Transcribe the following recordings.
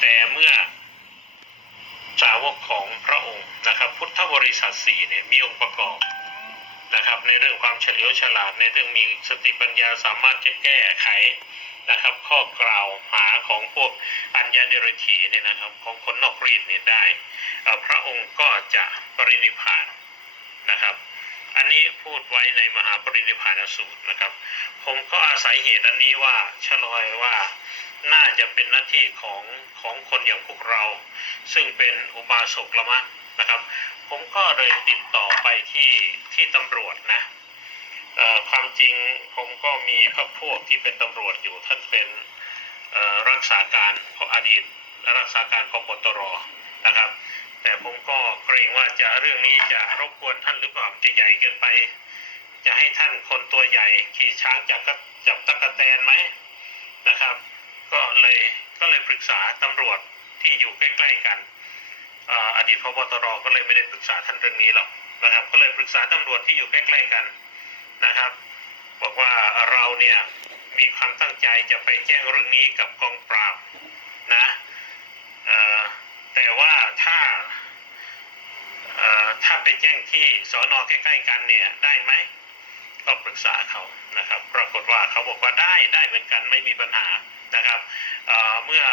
แต่เมื่อสาวกของพระองค์นะครับ พุทธบริษัทสี่เนี่ยมีองค์ประกอบนะครับ ในเรื่องความเฉลียวฉลาดในเรื่องมีสติปัญญาสามารถจะแก้ไขนะครับ ข้อกล่าวหาของพวกอัญญาเดรถีเนี่ยนะครับ ของคนนอกรีดเนี่ยได้ พระองค์ก็จะปรินิพานนะครับ อันนี้พูดไว้ในมหาปรินิพพานสูตรนะครับ ผมก็อาศัยเหตุอันนี้ว่าชะลอยว่าน่าจะเป็นหน้าที่ของของคนอย่างพวกเรา ซึ่งเป็นอุบาสกละมั้งนะครับ ผมก็เลยติดต่อไปที่ที่ตำรวจนะความจริงผมก็มีพรรคพวกที่เป็นตำรวจอยู่ท่านเป็นรักษาการของอดีตรักษาการของบตรนะครับ แต่ผมก็เกรงว่าจะเรื่องนี้จะรบกวนท่านหรือเปล่าจะใหญ่เกินไป จะให้ท่านคนตัวใหญ่ขี่ช้างจับกะจับตะกะแตนไหมนะครับ ก็เลยก็เลยปรึกษาตำรวจที่อยู่ใกล้ ๆ กันอดีตพบตรก็เลยไม่ได้ปรึกษาท่านเรื่องนี้หรอกนะครับ ก็เลยปรึกษาตำรวจที่อยู่ใกล้ ๆ กันนะครับ บอกว่าเราเนี่ยมีความตั้งใจจะไปแจ้งเรื่องนี้กับกองปราบนะเอ่อแต่ว่าถ้าเอ่อถ้า ไปแจ้งที่สอนอใกล้ๆกันเนี่ยได้ไหมก็ปรึกษาเขานะครับ ปรากฏว่าเขาบอกว่าได้ได้เหมือนกันไม่มีปัญหานะครับเเมื่อ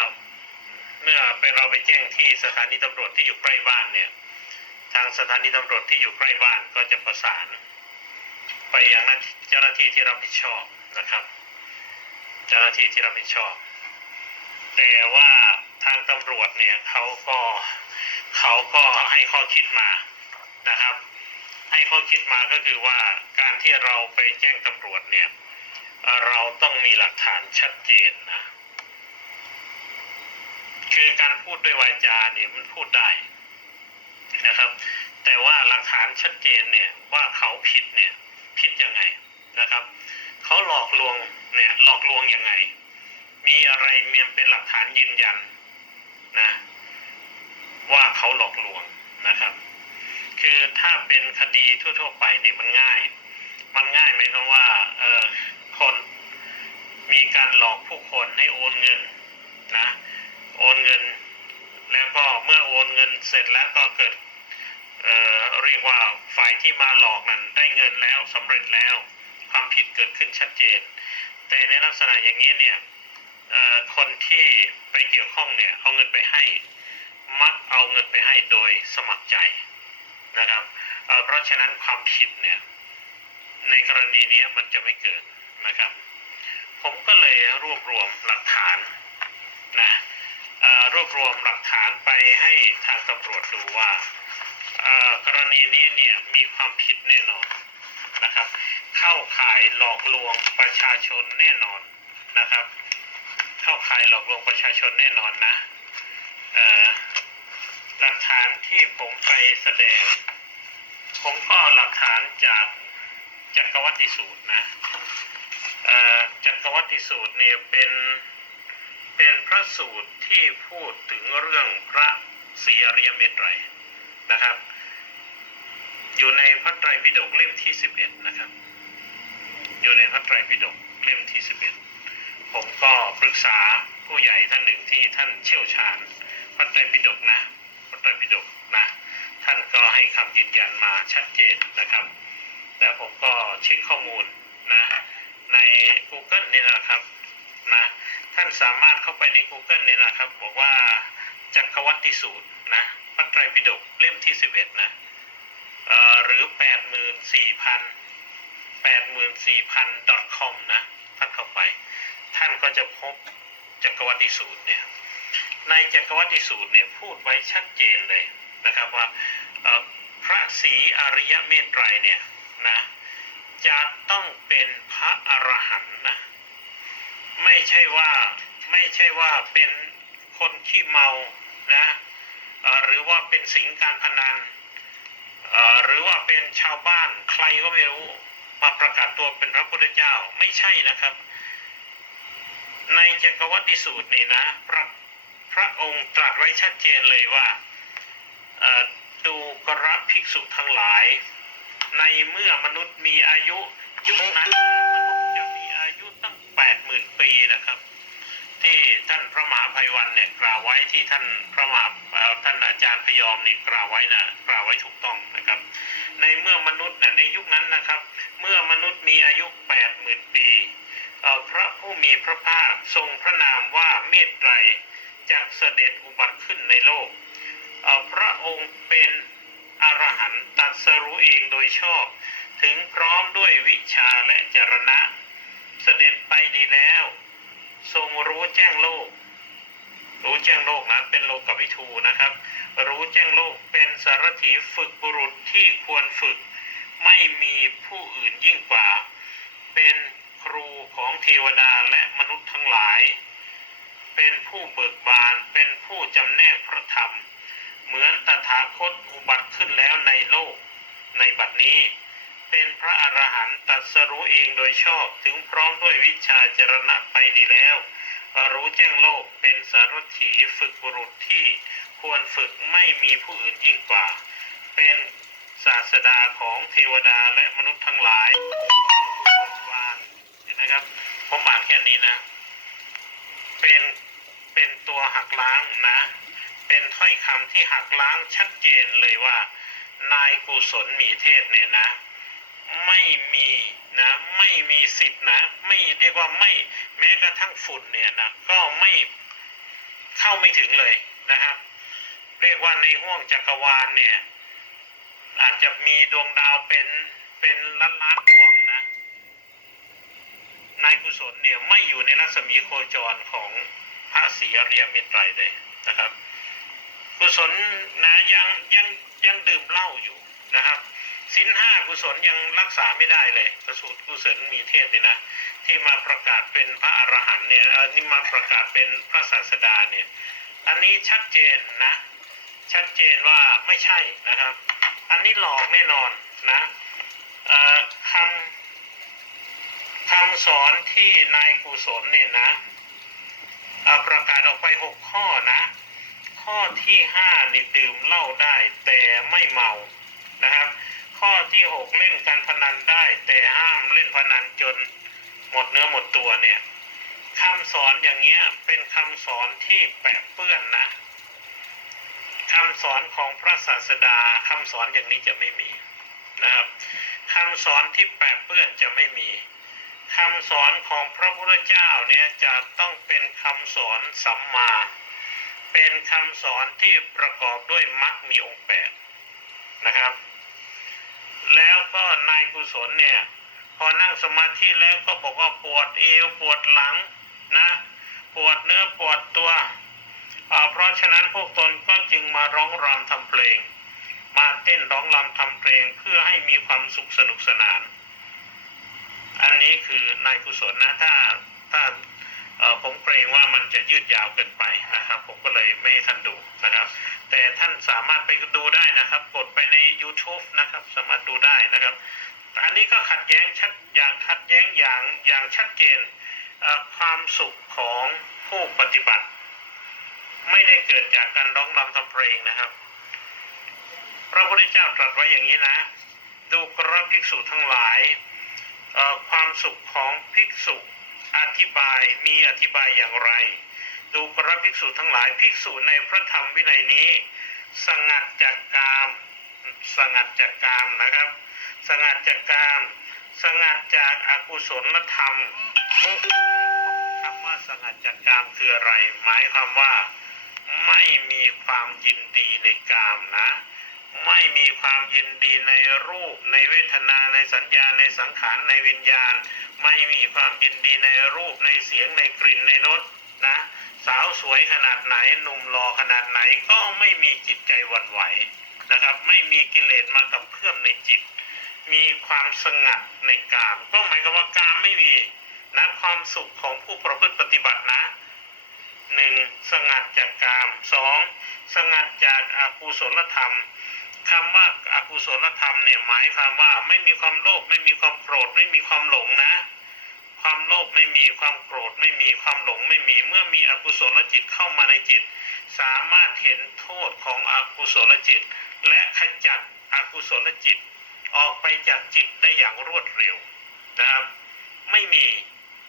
เมื่อไปเราไปแจ้งที่สถานีตำรวจที่อยู่ใกล้บ้านเนี่ย ทางสถานีตำรวจที่อยู่ใกล้บ้านก็จะประสาน ไปยังน้าเจ้าหน้าที่ที่รับผิดชอบนะครับ เจ้าหน้าที่ที่รับผิดชอบ แต่ว่าทางตำรวจเนี่ยเขาก็เขาก็ให้ข้อคิดมา นะครับ ให้ข้อคิดมาก็คือว่าการที่เราไปแจ้งตำรวจเนี่ย เราต้องมีหลักฐานชัดเจนนะ คือการพูดด้วยวาจาเนี่ยมันพูดได้นะครับ แต่ว่าหลักฐานชัดเจนเนี่ยว่าเขาผิดเนี่ยผิดยังไงนะครับ เขาหลอกลวงเนี่ยหลอกลวงยังไง มีอะไรเมียเป็นหลักฐานยืนยันนะว่าเขาหลอกลวงนะครับ คือถ้าเป็นคดีทั่วๆไปเนี่ยมันง่าย มันง่ายไหมครับว่าเออคนมีการหลอกผู้คนให้โอนเงินนะโอนเงิน แล้วก็เมื่อโอนเงินเสร็จแล้วก็เกิดเอ่อเรียกว่าฝ่ายที่มาหลอกนั้นได้เงินแล้วสำเร็จแล้วความผิดเกิดขึ้นชัดเจน แต่ในลักษณะอย่างนี้เนี่ยเออคนที่ไปเกี่ยวข้องเนี่ยเอาเงินไปให้ มักเอาเงินไปให้โดยสมัครใจ นะครับเพราะฉะนั้นความผิดเนี่ยในกรณีนี้มันจะไม่เกิดนะครับ ผมก็เลยรวบรวมหลักฐานนะรวบรวมหลักฐานไปให้ทางตำรวจดูว่ากรณีนี้เนี่ยมีความผิดแน่นอนนะครับ เข้าข่ายหลอกลวงประชาชนแน่นอนนะครับ เข้าข่ายหลอกลวงประชาชนแน่นอนนะ หลักฐานที่ผมไปแสดง ผมก็หลักฐานจากจักรวัติสูตรนะจักรวัติสูตรเนี่ยเป็นเป็นพระสูตรที่พูดถึงเรื่องพระศรีอริยเมตไตรนะครับ อยู่ในพระไตรปิฎกเล่มที่สิบเอ็ดนะครับ อยู่ในพระไตรปิฎกเล่มที่สิบเอ็ดผมก็ปรึกษาผู้ใหญ่ท่านหนึ่งที่ท่านเชี่ยวชาญพระไตรปิฎกนะ ไตรปิฎกนะท่านก็ให้คำยืนยันมาชัดเจนนะครับแต่ผมก็เช็คข้อมูลนะใน Google นี่นะครับนะท่านสามารถเข้าไปใน Google นี่นะครับ บอกว่าจักรวัติสูตรนะพระไตรปิฎกเล่มที่11นะเอ่อหรือ84,000 84,000 .com นะท่านเข้าไป ท่านก็จะพบจักรวัติสูตรเนี่ย ในจักรวัติสูตรเนี่ยพูดไว้ชัดเจนเลยนะครับว่าพระศรีอริยเมตไตรเนี่ยนะจะต้องเป็นพระอรหันต์นะไม่ใช่ว่าไม่ใช่ว่าเป็นคนขี้เมานะหรือว่าเป็นสิงการพนันหรือว่าเป็นชาวบ้านใครก็ไม่รู้มาประกาศตัวเป็นพระพุทธเจ้าไม่ใช่นะครับ ในจักรวัติสูตรนี่นะพระ พระองค์ตรัสไว้ชัดเจนเลยว่าดูกระภิกษุทั้งหลาย ในเมื่อมนุษย์มีอายุยุคนั้นจะมีอายุตั้งแปดหมื่นปีนะครับ ที่ท่านพระมหาภัยวันเนี่ยกล่าวไว้ที่ท่านพระมหาท่านอาจารย์พยอมเนี่ยกล่าวไว้นะกล่าวไว้ถูกต้องนะครับ ในเมื่อมนุษย์ในยุคนั้นนะครับ เมื่อมนุษย์มีอายุแปดหมื่นปีพระผู้มีพระภาคทรงพระนามว่าเมตไตร จะเสด็จอุบัติขึ้นในโลก พระองค์เป็นอรหันต์ตรัสรู้เองโดยชอบ ถึงพร้อมด้วยวิชาและจรณะ เสด็จไปดีแล้ว ทรงรู้แจ้งโลก รู้แจ้งโลกนะเป็นโลกวิทูนะครับ รู้แจ้งโลกเป็นสารถีฝึกบุรุษที่ควรฝึก ไม่มีผู้อื่นยิ่งกว่า เป็นครูของเทวดาและมนุษย์ทั้งหลาย เป็นผู้เบิกบาน เป็นผู้จำแนกพระธรรม เหมือนตถาคตอุบัติขึ้นแล้วในโลก ในบัดนี้ เป็นพระอรหันต์ตรัสรู้เองโดยชอบถึงพร้อมด้วยวิชาจรณะไปดีแล้ว รู้แจ้งโลกเป็นสารถีฝึกบุรุษที่ควรฝึกไม่มีผู้อื่นยิ่งกว่า เป็นศาสดาของเทวดาและมนุษย์ทั้งหลายเบิกบานเห็นนะครับ ผมอ่านแค่นี้นะ เป็น เป็นตัวหักล้างนะ เป็นถ้อยคำที่หักล้างชัดเจนเลยว่า นายกุศลมีเทพเนี่ยนะ ไม่มีนะไม่มีสิทธิ์นะ ไม่เรียกว่าไม่แม้กระทั่งฝุ่นเนี่ยนะก็ไม่เข้าไม่ถึงเลยนะครับ เรียกว่าในห้วงจักรวาลเนี่ย อาจจะมีดวงดาวเป็นเป็นล้านล้านดวงนะนายกุศลเนี่ยไม่อยู่ในรัศมีโคจรของ พระศรีอริยเมตไตรเลยนะครับกุศลนะยังยังยังดื่มเหล้าอยู่นะครับสินห้ากุศลยังรักษาไม่ได้เลยกระสุนกุศลมีเทพเนี่ยนะที่มาประกาศเป็นพระอรหันต์เนี่ยนี่มาประกาศเป็นพระศาสดาเนี่ยอันนี้ชัดเจนนะ ชัดเจนว่าไม่ใช่นะครับ อันนี้หลอกแน่นอนนะคำคำสอนที่นายกุศลเนี่ยนะ ประกาศออกไปหกข้อนะ ข้อที่ห้านี่ดื่มเหล้าได้แต่ไม่เมานะครับ ข้อที่หกเล่นการพนันได้ แต่ห้ามเล่นพนันจนหมดเนื้อหมดตัวเนี่ยคำสอนอย่างเงี้ยเป็นคำสอนที่แปะเปื้อนนะคำสอนของพระศาสดาคำสอนอย่างนี้จะไม่มีนะครับคำสอนที่แปะเปื้อนจะไม่มี คำสอนของพระพุทธเจ้าเนี่ยจะต้องเป็นคำสอนสัมมา เป็นคำสอนที่ประกอบด้วยมรรคมีองค์แปดนะครับ แล้วก็นายกุศลเนี่ยพอนั่งสมาธิแล้วก็บอกว่าปวดเอวปวดหลังนะปวดเนื้อปวดตัว เพราะฉะนั้นพวกตนก็จึงมาร้องรำทำเพลง มาเต้นร้องรำทำเพลงเพื่อให้มีความสุขสนุกสนาน นี้คือนายกุศลนะถ้าถ้าผมเกรงว่ามันจะยืดยาวเกินไปนะครับ ผมก็เลยไม่ให้ท่านดูนะครับ แต่ท่านสามารถไปดูได้นะครับ กดไปใน YouTube นะครับ สามารถดูได้นะครับอันนี้ก็ขัดแย้งชัดอย่างขัดแย้งอย่างอย่างชัดเจนความสุขของผู้ปฏิบัติ ไม่ได้เกิดจากการร้องรำทำเพลงนะครับ พระพุทธเจ้าตรัสไว้อย่างนี้นะ ดูกระภิกษุทั้งหลาย ความสุขของภิกษุอธิบายมีอธิบายอย่างไร ดูกระภิกษุทั้งหลายภิกษุในพระธรรมวินัยนี้ สงัดจากกามสงัดจากกามนะครับ สงัดจากกามสงัดจากอากุศลธรรมคำว่าสงัดจากกามคืออะไร หมายความว่าไม่มีความยินดีในกามนะ ไม่มีความยินดีในรูป ในเวทนาในสัญญาในสังขารในวิญญาณ ไม่มีความยินดีในรูปในเสียงในกลิ่นในรสนะสาวสวยขนาดไหนหนุ่มหล่อขนาดไหนก็ไม่มีจิตใจวั่นไหวนะครับ ไม่มีกิเลสมากับเคลื่อนในจิต มีความสงัดในกาม ก็หมายความว่ากามไม่มีนะความสุขของผู้ประพฤติปฏิบัตินะหนึ่งสงัดจากกามสองสงัดจากอากุศลธรรม คำว่าอากุศลธรรมเนี่ยหมายความว่าไม่มีความโลภไม่มีความโกรธ ไม่มีความหลงนะ ความโลภไม่มีความโกรธ ไม่มีความหลงไม่มีเมื่อมีอกุศลจิตเข้ามาในจิต สามารถเห็นโทษของอกุศลจิต และขจัดอกุศลจิต ออกไปจากจิตได้อย่างรวดเร็วนะครับไม่มี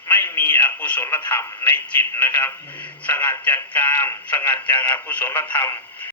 ไม่มีอกุศลธรรมในจิตนะครับ สงัดจากกาม สงัดจากอากุศลธรรม